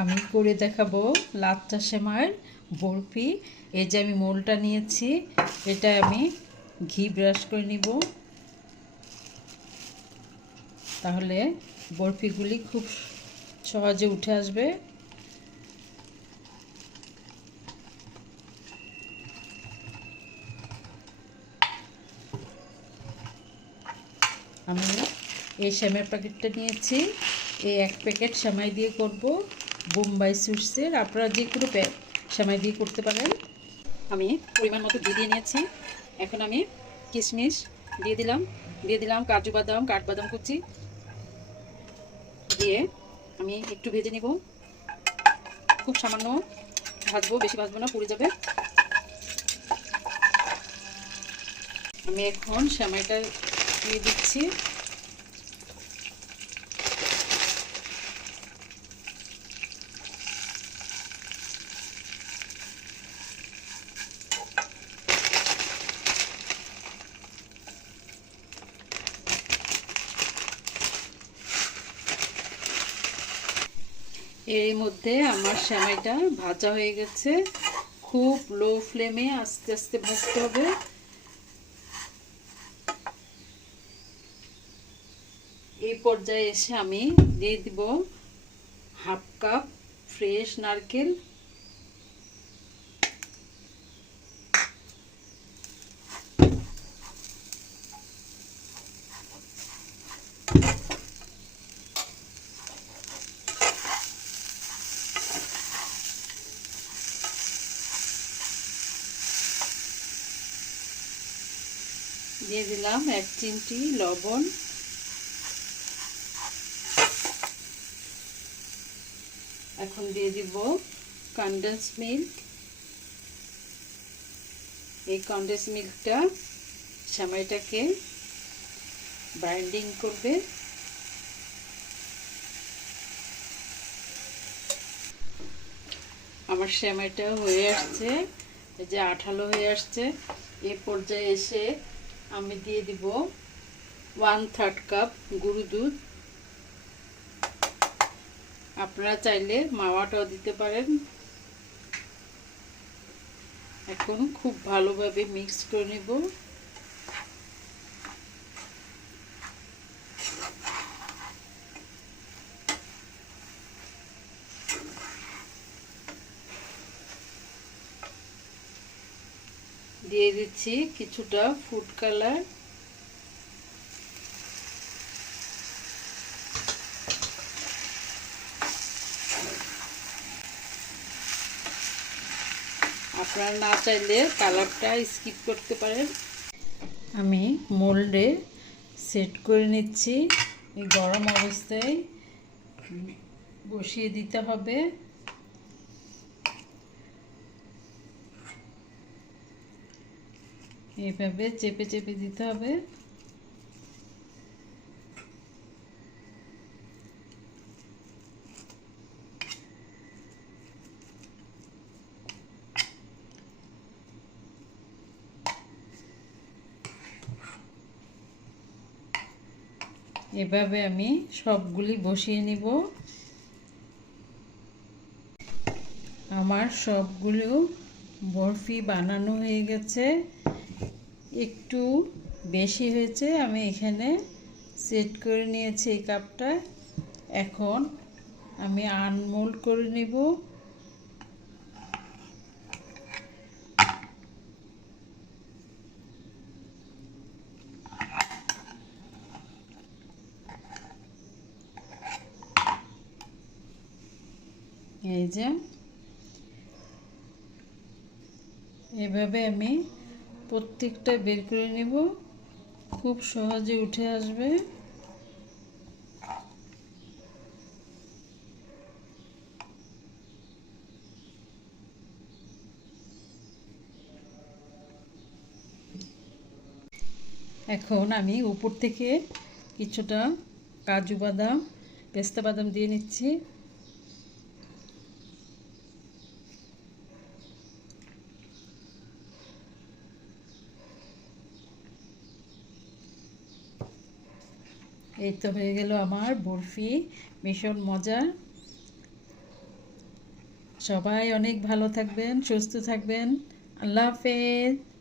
আমি করে দেখাবো লাচ্চা সেমাইয়ের বরফি। এই যে আমি মোলটা নিয়েছি, এটা আমি ঘি ব্রাশ করে নিব, তাহলে বরফিগুলি খুব সহজে উঠে আসবে। আমি এই সেমাইয়ের প্যাকেটটা নিয়েছি, এই এক প্যাকেট সেমাই দিয়ে করব বোম্বাই সুইটসের। আপনারা যে কোনো সেমাই দিয়ে করতে পারেন। আমি পরিমাণ মতো ঘি দিয়ে নিয়েছি। এখন আমি কিশমিশ দিয়ে দিলাম কাজু বাদাম, কাঠবাদাম কুচি দিয়ে আমি একটু ভেজে নিব। খুব সামান্য ভাজবো, বেশি ভাজবো না, পুড়ে যাবে। আমি এখন সেমাইটা দিয়ে দিচ্ছি। এর মধ্যে আমার সেমাইটা ভাজা হয়ে গেছে। খুব লো ফ্লেমে আস্তে আস্তে ভাজতে হবে। এই পর্যায়ে এসে আমি দিয়ে দিব হাফ কাপ ফ্রেশ নারকেল, দিয়ে দিলাম 1 চিমটি লবণ, এখন দিয়ে দিব কনডেন্স মিল্ক। এই কনডেন্স মিল্কটা সেমাইটাকে বাইন্ডিং করবে। আমার সেমাইটা হয়ে আসছে, এই যে আঠালো হয়ে আসছে। এই পর্যায়ে এসে আমি দিয়ে দিব 1/3 কাপ গরুর দুধ। আপনারা চাইলে মাওয়াটাও দিতে পারেন। এখন খুব ভালোভাবে মিক্স করে নেব। দিয়ে দিচ্ছি কিছুটা ফুড কালার, আপনারা না চাইলে কালারটা স্কিপ করতে পারেন। আমি মোল্ডে সেট করে নিচ্ছি। এই গরম অবস্থায় বসিয়ে দিতে হবে। এইভাবে চেপে চেপে দিতে হবে। এভাবে আমি সবগুলি বসিয়ে নিব। আমার সবগুলো বরফি বানানো হয়ে গেছে। একটু বেশি হয়েছে, আমি এখানে সেট করে নিয়েছি এই কাপটা। এখন আমি আনমোল্ড করে নিব। এই যে এভাবে আমি প্রত্যেকটা বের করে নিব, খুব সহজে উঠে আসবে। এখন আমি উপর থেকে কিছুটা কাজু বাদাম, পেস্তা বাদাম দিয়ে নিচ্ছি। এই তো হয়ে গেল আমার বরফি, ভীষণ মজার। সবাই অনেক ভালো থাকবেন, সুস্থ থাকবেন। আল্লাহ হাফেজ।